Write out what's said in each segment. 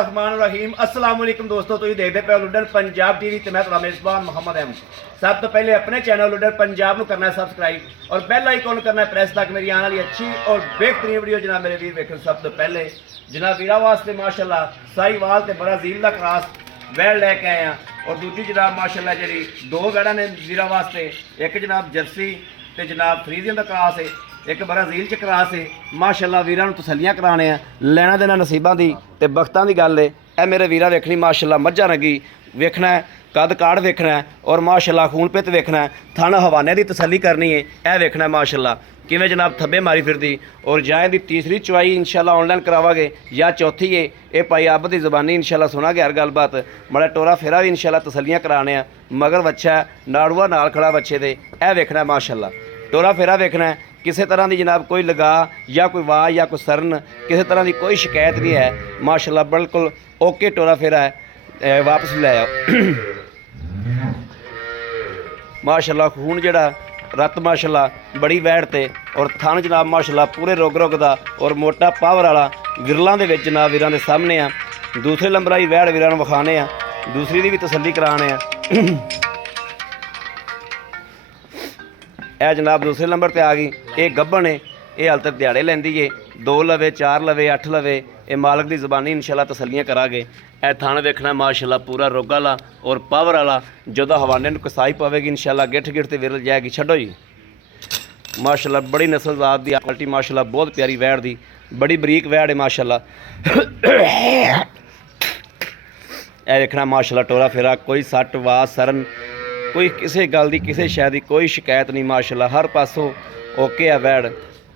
बिस्मिल्लाहिर्रहमानिर्रहीम अस्सलाम वालेकुम दोस्तों, तुम देखते पे लुडन पंजाब टीवी ते मैं तुम्हारा मेजबान मोहम्मद अहमद। सब तो पहले अपने चैनल लुडन पंजाब को करना है सब्सक्राइब और बेल आइकॉन करना है प्रेस ताकि मेरी आने वाली अच्छी और बेहतरीन वीडियो जनाब मेरे वीर वेखन। सब तो पहले जनाब वीरा वास्ते माशाल्लाह साहीवाल ते ब्राजील का क्रॉस वैड़ लैके आए हैं और दूजी जनाब माशाल्लाह जी दो वैड़ा ने वीरा वास्ते, एक जनाब जर्सी ते जनाब फ्रीजियन का क्रॉस है, एक ब्राजील च क्रॉस है। माशाल्लाह वीरां नूं तसल्लियां कराने आ, लैना देना नसीबां दी ते बख्तां दी गल है। ए मेरे वीरा वेखनी माशाल्लाह मज्झां रंगी वेखना है, कद काड़ वेखना है और माशाल्लाह खून पित वेखना है, थन हवाने की तसल्ली करनी है। यह वेखना है माशाल्लाह किवें जनाब थब्बे मारी फिरदी। और जाए दी तीसरी चवाई इंशाल्लाह ऑनलाइन करावांगे या चौथी है ये भाई अब की जबानी इंशाल्लाह सुनांगे हर गलबात। बड़ा टोरा फेरा भी इंशाल्लाह तसल्लियां कराने आ। मगर बच्चा नाड़ूआ नाल खड़ा बच्चे दे ए वेखना है माशाल्लाह, टोरा फेरा वेखना है। किसी तरह की जनाब कोई लगा या कोई वाह या कोई सरन किसी तरह की कोई शिकायत नहीं है माशाल्लाह, बिल्कुल ओके टोरा फेरा है। वापस ले आओ माशाल्लाह। खून जड़ा रत माशाल्लाह बड़ी वैड़ ते और थन जनाब माशाल्लाह पूरे रुग रुग दा और मोटा पावर वाला विरलों के जनाब वीरां दे सामने आ। दूसरे नंबर वाली वैड़ वीरां नूं विखाने आ, दूसरी की भी तसल्ली कराने आ। यह जनाब दूसरे नंबर पर आ गई, ये गब्बन है, ये हाल तक दिहाड़े लैंदी है, 2 लवे 4 लवे 8 लवे। ये मालक की जबानी इंशाल्लाह तसल्लियां करांगे। यह थान वेखना माशाल्लाह पूरा रोग वाला और पावर वाला, जो हवाने नूं कसाई पवेगी इंशाल्लाह गिठ गिठ ते विरल जाएगी। छड्डो जी माशाल्लाह बड़ी नस्लजात दी क्वालिटी माशाल्लाह, बहुत प्यारी वैड़ दी, बड़ी बरीक वैड़ है माशाल्लाह। यह वेखना माशाल्लाह टोरा फेरा, कोई सट वाह सरन कोई किसी गल की किसी शय की कोई शिकायत नहीं माशाल्लाह, हर पासों ओके है वैड़।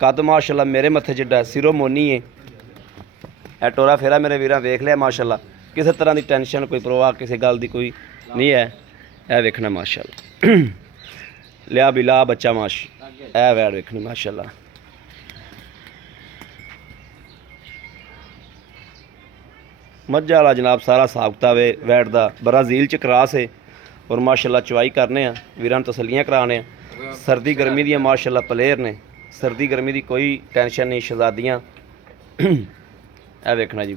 कद माशाल्लाह मेरे मत्थे जिड्डा सिरों मोनी है। यह टोरा फेरा मेरे वीरां वेख लिया माशाल्लाह, किसी तरह की टेंशन कोई परवाह किसी गल की कोई नहीं है। यह वेखना माशाल्लाह लिया बिला बच्चा माश, यह वैड़ वेखनी माशाल्लाह। मज्झ वाला जनाब सारा हिसाब किताब है वैड़ दा, ब्राजील च क्रॉस है और माशाल्लाह चवाई करने आ, वीरां तसल्लियां कराने आ। सर्दी गर्मी दी माशाल्लाह प्लेयर ने, सर्दी गर्मी की कोई टेंशन नहीं। शहजादियाँ यह वेखना जी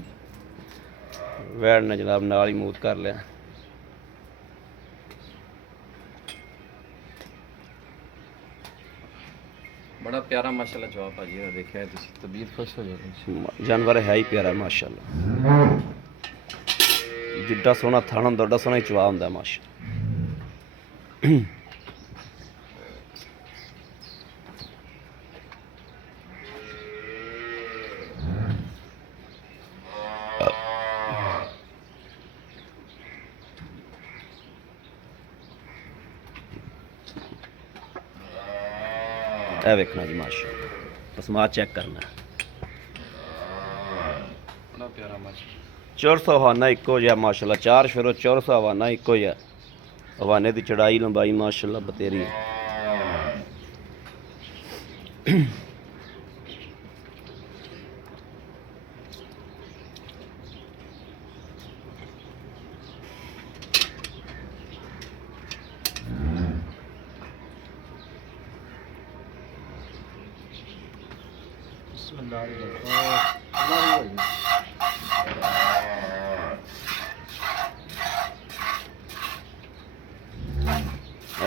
वैड़ ने जनाब नाल ही मूत कर लिया। बड़ा प्यारा माशाल्लाह जवाब भाजी है, देखिए तबीयत खुश हो जाएगी। जानवर है ही प्यारा माशाल्लाह, जिड्डा सोहना थाना होंदा उड्डा सोहना ही चवा होंदा माशा। यह वेखना जी माशा, पसमा चेक करना। बड़ा प्यारा माशाल्लाह, चौरसा हवाना इको जहा माशाल्लाह, 4 फेरो चौरसा हवाना इको ही है। हवाने की चढ़ाई लंबाई माशाल्लाह बतेरी है।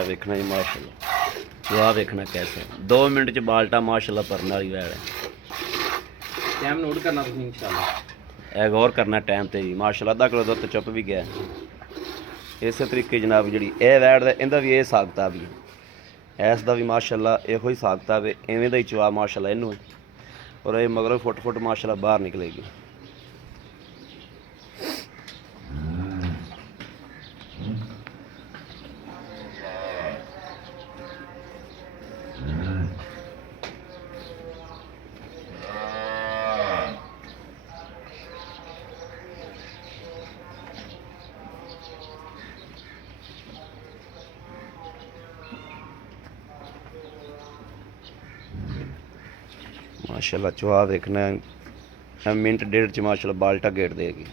वेखना जी माशाल्लाह, वाह वेखना कैसे 2 मिनट च बाल्टा माशाल्लाह भरने वाली वैड़ है। टाइम नोट करना तुसीं इंशाल्लाह। यह गौर करना टाइम ते जी माशाल्लाह, अद्धा किलो दुद्ध चुप भी गया। इस तरीके जनाब जी यह वैड़ है, इनका भी यह हिसाब किताब ही है, इस दा भी माशाल्लाह यो हिसाब किताब है, इवें दा ही चवा माशाल्लाह इनू और ये मगरों फुट फुट माशाल्लाह बाहर निकलेगी। माशाल्लाह चुहा देखना है, मिनट डेढ़ च माशाल्लाह बाल्टा गेट देगी।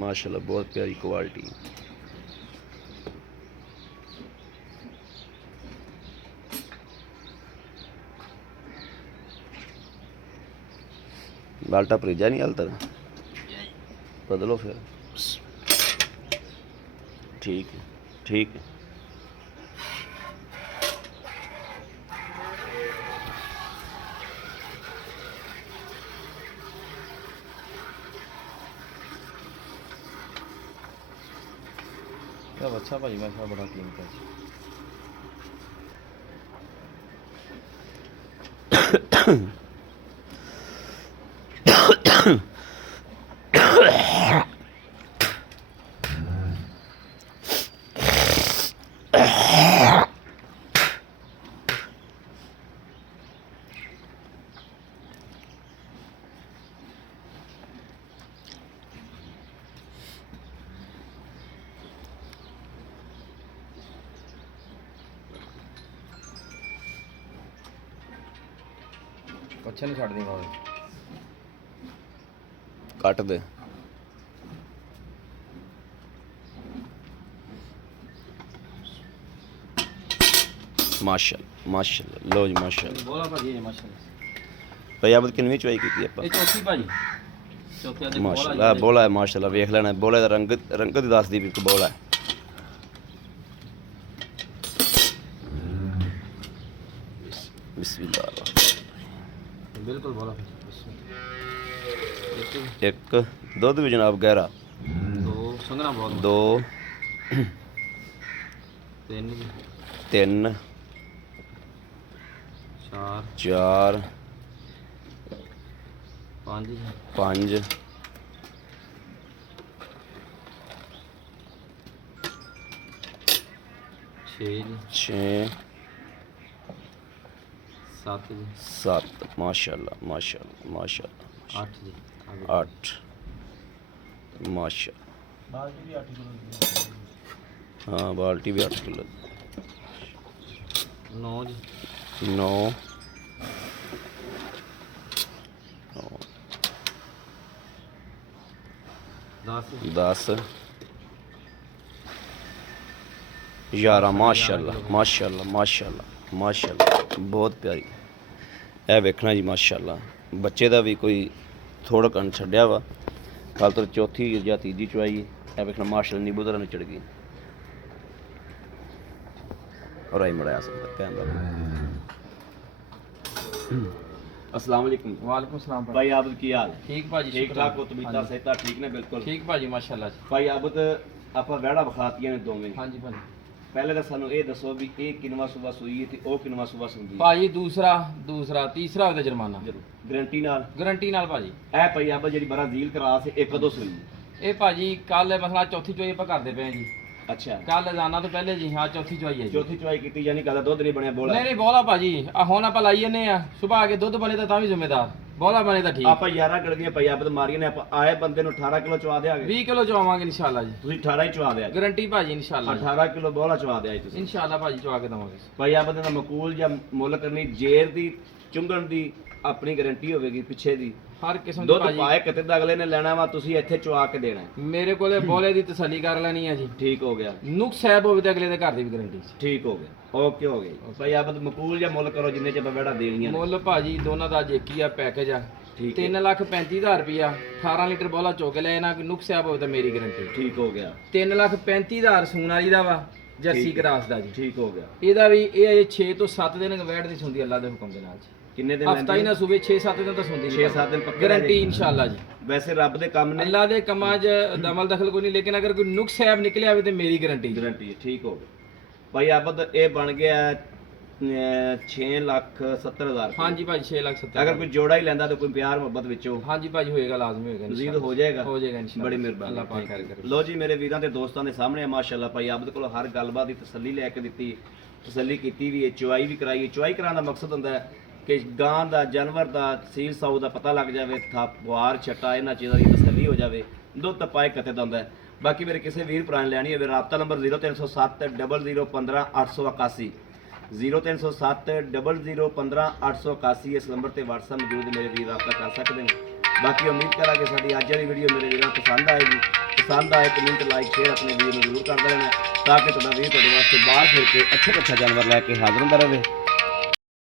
माशाल्लाह बहुत प्यारी क्वालिटी। बाल्टा परेजा नहीं हाल तक बदलो फिर। ठीक है ठीक है। क्या अच्छा भाजी मैं बड़ा कीमत है। अच्छा नहीं छड़ देगा कट दे। माशाल्लाह माशाल्लाह लो जी माशाल्लाह। बोला भाजी ये माशाल्लाह भाई आप किनवी चवाई की आप? ये चौथी भाजी चौथी आज माशाल्लाह बोला है माशाल्लाह वेख लेना बोले दा रंग दी दस दी भी बोला है। बिस्मिल्लाह बिल्कुल बोला एक दुध भी जनाब गहरा दो संगना बहुत दो तीन तीन चार चार पाँच पाँच छः सात जी सात माशाल्लाह माशाल्लाह माशाल्लाह आठ जी आठ माशाल्लाह। बाल्टी भी 8 किलो हाँ बाल्टी भी 8 किलो। 9 जी 9 10 11 माशाल्लाह माशाल्लाह माशाल्लाह माशाल्लाह बहुत प्यारी है वेखना जी माशाल्लाह। बच्चे का भी कोई थोड़ा कण छड्या वा कल तो चौथी या तीजी चवाई है वेखना माशाल्लाह नींबू तरह चढ़ गई और आई मड़ा सकता कहना। अस्सलाम वालेकुम। वालेकुम सलाम भाई आबद की हाल? ठीक भाजी ठीक ठाक हो तबीयत सेहत ठीक ने? बिल्कुल ठीक भाजी माशाल्लाह जी। भाई आबद ਆਪਾਂ ਵਹਿੜਾ ਵਿਖਾਤੀਆਂ ਨੇ ਦੋਵੇਂ। ਹਾਂਜੀ ਭਾਜੀ ਪਹਿਲੇ ਤਾਂ ਸਾਨੂੰ ਇਹ ਦੱਸੋ ਵੀ ਇਹ ਕਿੰਨਵਾਂ ਸੂਬਾ ਸੂਈ ਹੈ ਤੇ ਉਹ ਕਿੰਨਵਾਂ ਸੂਬਾ ਸੂੰਦੀ ਹੈ? ਭਾਜੀ ਦੂਸਰਾ ਤੀਸਰਾ ਉਹਦਾ ਜੁਰਮਾਨਾ ਗਰੰਟੀ ਨਾਲ? ਗਰੰਟੀ ਨਾਲ ਭਾਜੀ। ਇਹ ਭਾਈ ਆਬਦ ਜਿਹੜੀ ਬਰਾਜ਼ੀਲ ਕਰਾਸ ਹੈ ਇਹ ਕਦੋਂ ਸੂਈ? ਇਹ ਭਾਜੀ ਕੱਲ ਮਸਲਾ ਚੌਥੀ ਚੋਈ ਆਪਾਂ ਕਰਦੇ ਪਏ ਹਾਂ ਜੀ। ਅੱਛਾ ਕੱਲ ਰਜ਼ਾਨਾ ਤੋਂ ਪਹਿਲੇ ਜੀ ਹਾਂ ਚੌਥੀ ਚੋਈ ਹੈ ਜੀ। ਚੌਥੀ ਚਵਾਈ ਕੀਤੀ ਯਾਨੀ ਕਦਾ ਦੁੱਧ ਨਹੀਂ ਬਣਿਆ ਬੋਲਾ? ਨਹੀਂ ਬੋਲਾ ਭਾਜੀ ਆ ਹੁਣ ਆਪਾਂ ਲਾਈ ਜੰਨੇ ਆ ਸਵੇਰ ਆ ਕੇ ਦੁੱਧ ਬਣੇ ਤਾਂ ਵੀ ਜ਼ਿੰਮੇਦਾਰ ਬੋਲਾ ਬਣੇ ਤਾਂ ਠੀਕ। ਆਪਾਂ 11 ਗੜਦੀਆਂ ਭਾਈ ਆਬਦ ਮਾਰੀਆਂ ਨੇ ਆਪਾਂ ਆਏ ਬੰਦੇ ਨੂੰ 18 ਕਿਲੋ ਚਵਾ ਦਿਆਂਗੇ। 20 ਕਿਲੋ ਚਵਾਵਾਂਗੇ ਇਨਸ਼ਾਅੱਲਾ ਜੀ। ਤੁਸੀਂ 18 ਹੀ ਚਵਾ ਦਿਆ? ਗਰੰਟੀ ਭਾਜੀ ਇਨਸ਼ਾਅੱਲਾ 18 ਕਿਲੋ ਬੋਲਾ ਚਵਾ ਦਿਆ ਜੀ ਤੁਸੀਂ ਇਨਸ਼ਾਅੱਲਾ ਭਾਜੀ ਚਵਾ ਕੇ ਦਵਾਂਗੇ। ਭਾਈ ਆਬਦ ਦਾ ਮਕੂਲ ਜਾਂ ਮੁੱਲ ਕਰਨੀ ਜੇਰ ਦੀ ਚੁੰਗਣ ਦੀ ਆਪਣੀ ਗਾਰੰਟੀ ਹੋਵੇਗੀ ਪਿੱਛੇ ਦੀ ਹਰ ਕਿਸਮ ਦੀ ਦੁੱਧ ਭਾਜੀ ਪਾਏ ਕਿਤੇ ਦਾ ਅਗਲੇ ਨੇ ਲੈਣਾ ਵਾ ਤੁਸੀਂ ਇੱਥੇ ਚਵਾ ਕੇ ਦੇਣਾ ਹੈ। ਮੇਰੇ ਕੋਲੇ ਬੋਲੇ ਦੀ ਤਸੱਲੀ ਕਰ ਲੈਣੀ ਆ ਜੀ। ਠੀਕ ਹੋ ਗਿਆ ਨੁਕਸ ਸਾਹਿਬ ਹੋਵੇ ਤੇ ਅਗਲੇ ਦੇ ਘਰ ਦੀ ਵੀ ਗਾਰੰਟੀ ਠੀਕ ਹੋ ਗਿਆ ਓਕੇ ਹੋ ਗਿਆ ਜੀ। ਭਾਈ ਆਬਦ ਮਕੂਲ ਜਾਂ ਮੁੱਲ ਕਰੋ ਜਿੰਨੇ ਚ ਆਪਾਂ ਬੈੜਾ ਦੇਣੀਆਂ ਨੇ। ਮੁੱਲ ਭਾਜੀ ਦੋਨਾਂ ਦਾ ਜੇਕੀ ਆ ਪੈਕੇਜ ਆ ਠੀਕ ਹੈ 3,35,000 ਰੁਪਿਆ 18 ਲੀਟਰ ਬੋਲਾ ਚੋ ਕੇ ਲੈ ਨਾ ਕੋਈ ਨੁਕਸ ਸਾਹਿਬ ਹੋਵੇ ਤਾਂ ਮੇਰੀ ਗਾਰੰਟੀ। ਠੀਕ ਹੋ ਗਿਆ 3,35,000 ਸੂਣ ਵਾਲੀ ਦਾ ਵਾ ਜਰਸੀ ਠੀਕ ਹੈ। ਕਰਾਸ ਦਾ ਜੀ। ਠੀਕ ਹੋ ਗਿਆ ਇਹਦਾ ਵੀ ਇਹ ਅਜੇ 6 ਤੋਂ 7 ਦਿਨ ਵੈਟ ਦੀ ਸੁਣਦੀ ਅੱਲਾ ਦੇ ਹੁਕਮ ਦੇ ਨਾਲ ਜੀ। ਕਿੰਨੇ ਦਿਨ ਹਫਤਾ ਹੀ ਨਾ ਸੂਵੇ 6-7 ਦਿਨ ਤਾਂ ਸੁਣਦੀ 6-7 ਦਿਨ ਪੱਕੇ ਗਾਰੰਟੀ ਇਨਸ਼ਾਅੱਲਾ ਜੀ। ਵੈਸੇ ਰੱਬ ਦੇ ਕੰਮ ਨੇ ਅੱਲਾ ਦੇ ਕੰਮਾਂ 'ਚ ਦਮਲ ਦਖਲ ਕੋਈ ਨਹੀਂ ਲੇਕਿਨ ਅਗਰ ਕੋਈ ਨੁਕਸ ਸਾਹਿਬ ਨਿਕਲਿਆ ਆਵੇ ਤੇ ਮੇਰੀ ਗਾਰੰਟੀ। ਗਾਰੰਟੀ ਹੈ ਠੀਕ ਹੋ ਗਿਆ ਭਾਈ ਆਬਦ ਇਹ ਬਣ ਗਿਆ 6,70,000 ਹਾਂਜੀ ਭਾਜੀ 6,70,000 ਅਗਰ ਕੋਈ ਜੋੜਾ ਹੀ ਲੈਂਦਾ ਤਾਂ ਕੋਈ ਪਿਆਰ ਮੁਹੱਬਤ ਵਿੱਚੋਂ ਹਾਂਜੀ ਭਾਜੀ ਹੋਏਗਾ ਲਾਜ਼ਮੀ ਹੋਏਗਾ ਮਜ਼ੀਦ ਹੋ ਜਾਏਗਾ ਹੋ ਜਾਏਗਾ ਇਨਸ਼ਾਅੱਲਾ। ਬੜੀ ਮਿਹਰਬਾਨੀ ਅੱਲਾ ਪਾਕ ਖੈਰ ਕਰੇ। ਲੋ ਜੀ ਮੇਰੇ ਵੀਰਾਂ ਤੇ ਦੋਸਤਾਂ ਦੇ ਸਾਹਮਣੇ ਮਾਸ਼ਾਅੱਲਾ ਭਾਈ ਆਬਦ ਕੋਲ ਹਰ ਗੱਲਬਾਤ ਦੀ ਤਸੱਲੀ ਲੈ ਕੇ ਦਿੱਤੀ ਤਸੱਲੀ ਕੀਤੀ ਵੀ ਹੈ ਚੁਆਈ ਵੀ ਕਰਾਈ ਹੈ। ਚੁਆਈ ਕਰਾਉਣ ਦਾ ਮਕਸਦ ਹੁੰਦਾ ਹੈ ਕਿ ਗਾਂ ਦਾ ਜਾਨਵਰ ਦਾ ਸੀਲ ਸਾਊ ਦਾ ਪਤਾ ਲੱਗ ਜਾਵੇ, ਥੱਪ ਗੁਆਰ ਛੱਟਾ ਇਹਨਾਂ ਚੀਜ਼ਾਂ ਦੀ ਤਸੱਲੀ ਹੋ ਜਾਵੇ, ਦੁੱਧ ਪਾਏ ਕਿਤੇ ਦਾ ਹੁੰਦਾ ਹੈ। ਬਾਕੀ ਮੇਰੇ ਕਿਸੇ ਵੀਰ ਭਰਾ ਨੇ ਲੈਣੀ ਹੋਵੇ ਰਾਬਤਾ ਨੰਬਰ 0307 0015 881 0307 0015 881 ਇਸ ਨੰਬਰ ਤੇ WhatsApp ਮੌਜੂਦ ਮੇਰੇ ਵੀਰ ਰਾਬਤਾ ਕਰ ਸਕਦੇ ਨੇ। ਬਾਕੀ ਉਮੀਦ ਕਰਾਂਗੇ ਸਾਡੀ ਅੱਜ ਵਾਲੀ ਵੀਡੀਓ ਮੇਰੇ ਵੀਰਾਂ ਨੂੰ ਪਸੰਦ ਆਏਗੀ। ਪਸੰਦ ਆਏ ਕਮੈਂਟ ਲਾਈਕ ਸ਼ੇਅਰ ਆਪਣੇ ਵੀਰ ਨੂੰ ਜ਼ਰੂਰ ਕਰਦਾ ਰਹਿਣਾ ਤਾਂ ਕਿ ਤੁਹਾਡਾ ਵੀਰ ਤੁਹਾਡੇ ਵਾਸਤੇ ਬਾਹਰ ਫਿਰ ਕੇ ਅੱਛਾ ਜਾਨਵਰ ਲੈ ਕੇ ਹਾਜ਼ਰ ਹੁੰਦਾ ਰਹੇ।